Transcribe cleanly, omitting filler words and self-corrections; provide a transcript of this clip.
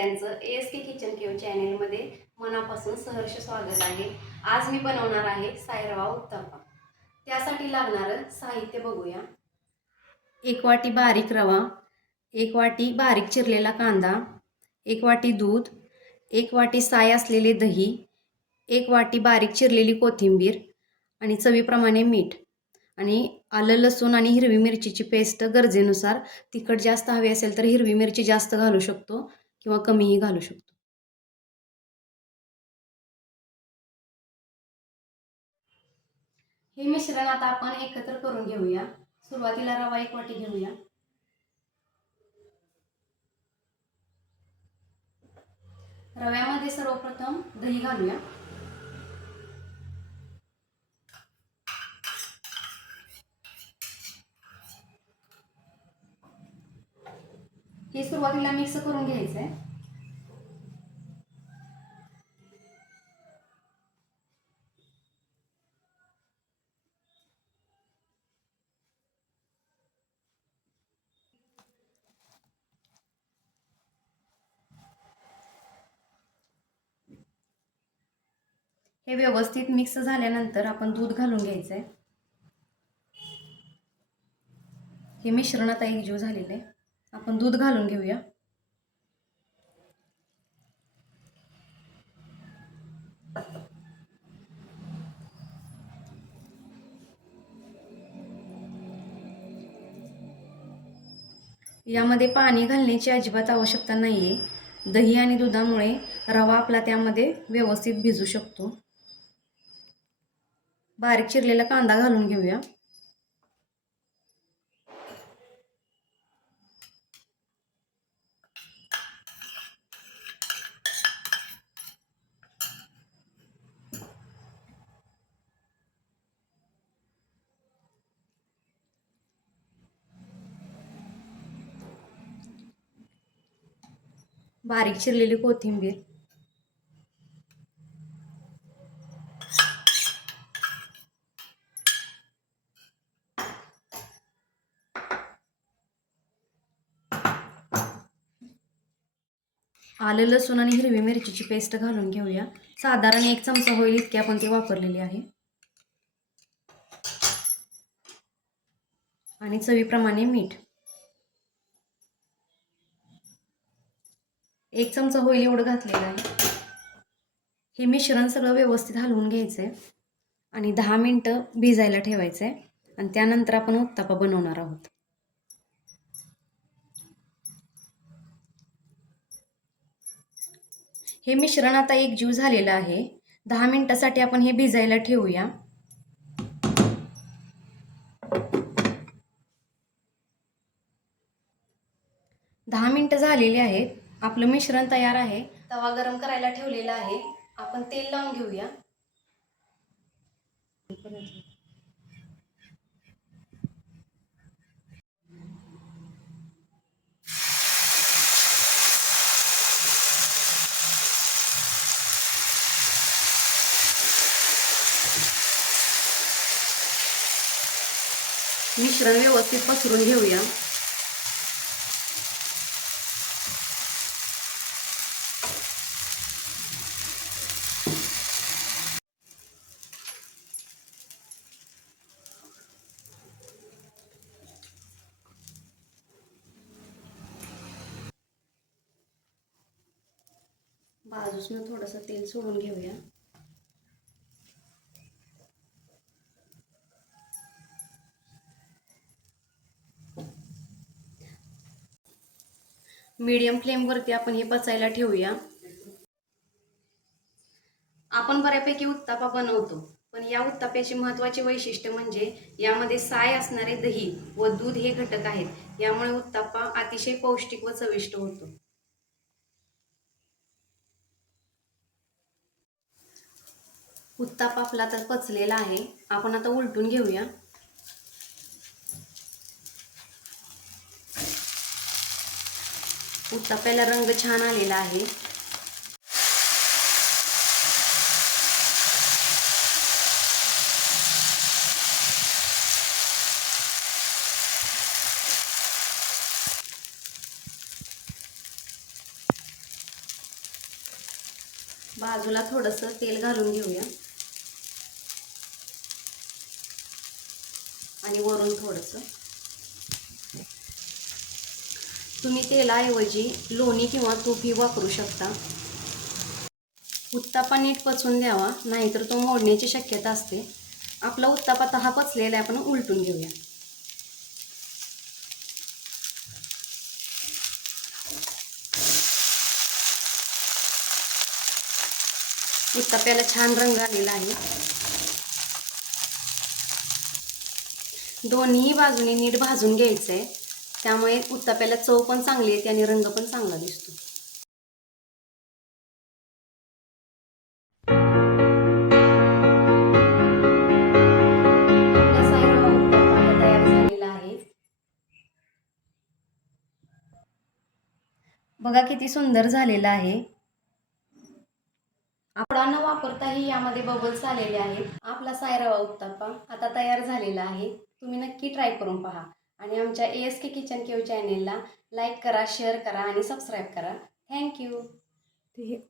सगळ्यांचं ASK kitchen केव चॅनेलमध्ये मनापासून सहर्ष स्वागत आहे। आज मी बनवणार आहे साई-रवा उत्तप्पा। त्यासाठी लागणारं साहित्य बघूया। 1 वाटी बारीक रवा, 1 वाटी बारीक चिरलेला कांदा, 1 वाटी दूध, 1 वाटी साय असलेले दही, 1 वाटी बारीक चिरलेली कोथिंबीर आणि चवीप्रमाणे मीठ आणि आलं लसूण आणि हिरवी मिरचीची पेस्ट गरजेनुसार। तिखट जास्त हवी असेल तर हिरवी मिरची जास्त घालू शकतो किंवा कमीही घालू शकतो। हे मिश्रण आता आपण एकत्र करून घेऊया। सुरुवातीला रवा 1 वाटी घेऊया। रव्यामध्ये सर्वप्रथम दही घालूया। हे सुरुवातीला मिक्स करून घ्यायचं आहे। हे व्यवस्थित मिक्स झाल्यानंतर आपण दूध घालून घ्यायचं आहे। हे मिश्रण आता एकजीव झालेलं आहे। आपण दूध घालून घेऊया। यामध्ये पाणी घालण्याची अजिबात आवश्यकता नाहीये। दही आणि दुधामुळे रवा आपला त्यामध्ये व्यवस्थित भिजू शकतो। बारीक चिरलेला कांदा घालून घेऊया। बारीक चिरलेली कोथिंबीर, आलं लसूण आणि हिरवी मिरचीची पेस्ट घालून घेऊया। साधारण 1 चमचा होईल इतकी आपण ती वापरलेली आहे आणि चवीप्रमाणे मीठ 1 चमचा होईल एवढं घातलेलं आहे। हे मिश्रण सगळं व्यवस्थित हलवून घ्यायचं आहे आणि 10 मिनिटं भिजायला ठेवायचं आहे आणि त्यानंतर आपण उत्तप्पा बनवणार आहोत। हे मिश्रण आता एकजीव झालेलं आहे। 10 मिनिटांसाठी आपण हे भिजायला ठेवूया। दहा मिनिटं झालेली आहेत। आपलं मिश्रण तयार आहे। तवा गरम करायला ठेवलेला आहे। आपण तेल लावून घेऊया। मिश्रण व्यवस्थित पसरून घेऊया। बाजूने थोडंसं तेल सोडून घेऊया। मीडियम फ्लेमवरती आपण हे पचायला ठेवूया। आपण बऱ्यापैकी उत्तप्पा बनवतो, पण या उत्तप्प्याची महत्त्वाची वैशिष्ट्य म्हणजे यामध्ये साय असणारे दही व दूध हे घटक आहेत। यामुळे उत्तप्पा अतिशय पौष्टिक व चविष्ट होतो। उत्तप्पा आपला तर पचलेला आहे। आपण आता उलटून घेऊया। उत्तप्प्याला रंग छान आलेला आहे। बाजूला थोडंसं तेल घालून घेऊया आणि वरून थोडंसं. तुम्ही तेलाऐवजी लोणी किंवा तूपही वापरू शकता. उत्तापा नीट पचवून द्यावा, नाहीतर तो मोडण्याची शक्यता असते. आपला उत्तापा आता हा पचलेला आहे, आपण उलटून घेऊया. उत्ताप्याला छान रंग आलेला आहे. दोन्ही बाजूने नीट भाजून घ्यायचं आहे, त्यामुळे उत्ताप्याला चव पण चांगली येते आणि रंग पण चांगला दिसतो. आपला साईरवा उत्तप्पा आता तयार झालेला आहे. बघा किती सुंदर झालेला आहे. आपला न वापरताही यामध्ये बबल्स आलेले आहेत. आपला सायरवा उत्तप्पा आता तयार झालेला आहे. तुम्ही नक्की ट्राय करून पहा आणि आमच्या ASK किचन केव चॅनेलला लाईक करा, शेअर करा आणि सबस्क्राईब करा. थँक्यू.